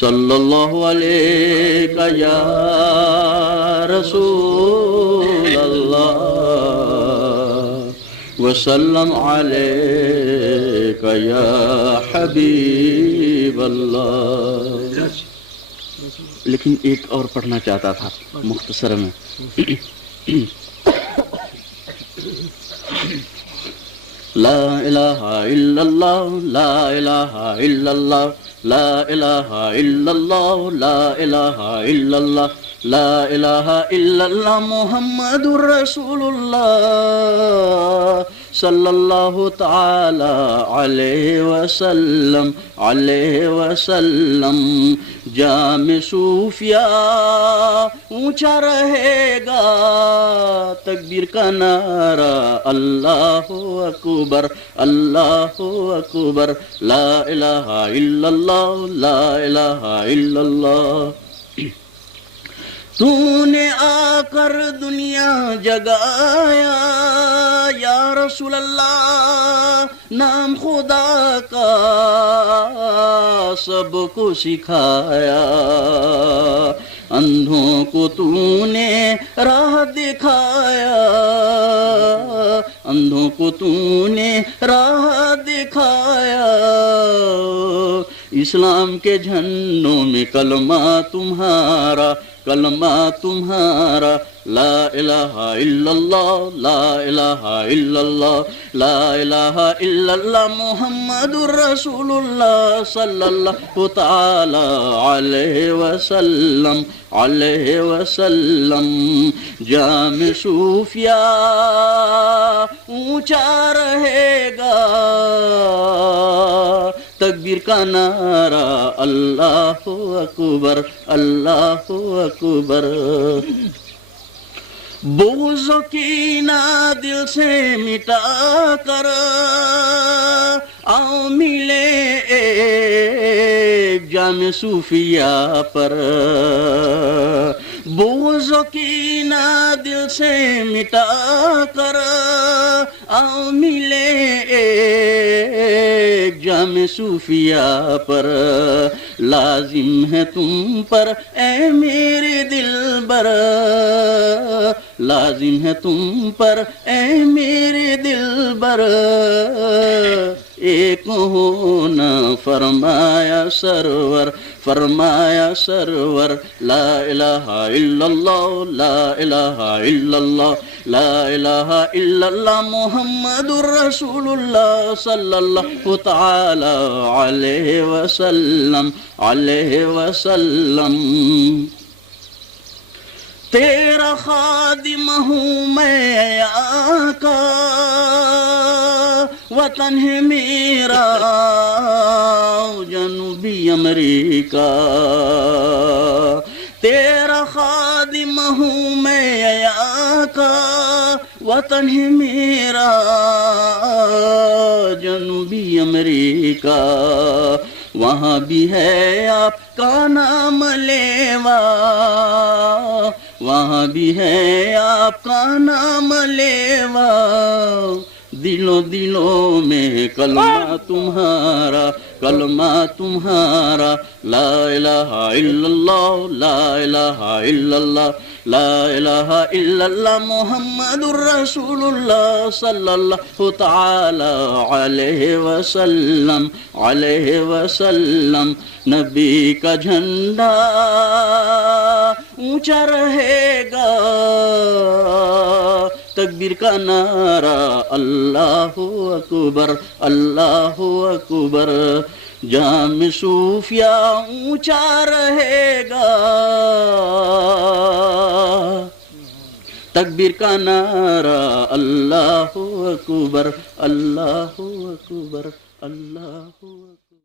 صلی اللہ علیہ یا رسول اللہ وسلم علیک یا حبیب اللہ. لیکن ایک اور پڑھنا چاہتا تھا مختصر میں. لا الہ الا اللہ لا الہ الا اللہ لا الہ الا اللہ لا الہ الا اللہ لا الہ الا اللہ محمد رسول اللہ صلی اللہ تعالی علیہ وسلم. جام صوفیہ اونچا رہے گا تکبیر کا نعرہ اللہ اکبر اللہ اکبر لا الہ الا اللہ لا الہ الا اللہ. تو نے آ کر دنیا جگایا یا رسول اللہ نام خدا کا سب کو سکھایا. اندھوں کو تو نے راہ دکھایا اندھوں کو تو نے راہ دکھایا. اسلام کے جھنڈوں میں کلمہ تمہارا لا الہ الا اللہ لا الہ الا اللہ لا الہ الا اللہ محمد رسول اللہ صلی اللہ تعالی علیہ وسلم. جام صوفیہ اونچا رہے گا تکبیر کا نعرہ اللہ اکبر اللہ اکبر. بغض و کینہ دل سے مٹا کر آؤ ملے ایک جام صوفیہ پر. بغض و کینہ دل سے مٹا کر آؤ ملے ایک جام صوفیہ پر. لازم ہے تم پر اے میرے دلبر لازم ہے تم پر اے میرے دلبر. ایک ہونا فرمایا سرور لا الہ الا اللہ لا الہ الا اللہ لا الہ الا اللہ محمد رسول اللہ صلی اللہ تعالی علیہ وسلم. تیرا خادم ہوں میں آقا وطن ہے میرا جنوبی امریکہ. تیرا خادم ہوں میں آقا وطن ہے میرا جنوبی امریکہ. وہاں بھی ہے آپ کا نام لیوا وہاں بھی ہے آپ کا نام لیوا. دلوں میں کلمہ تمہارا لا الہ الا اللہ لا الہ الا اللہ لا الہ الا اللہ محمد رسول اللہ صلی اللہ تعالی علیہ وسلم. نبی کا جھنڈا اونچا رہے گا تکبیر کا نعرہ اللہ اکبر اللہ اکبر. جام صوفیہ اونچا رہے گا تکبیر کا نعرہ اللہ اکبر اللہ اکبر اللہ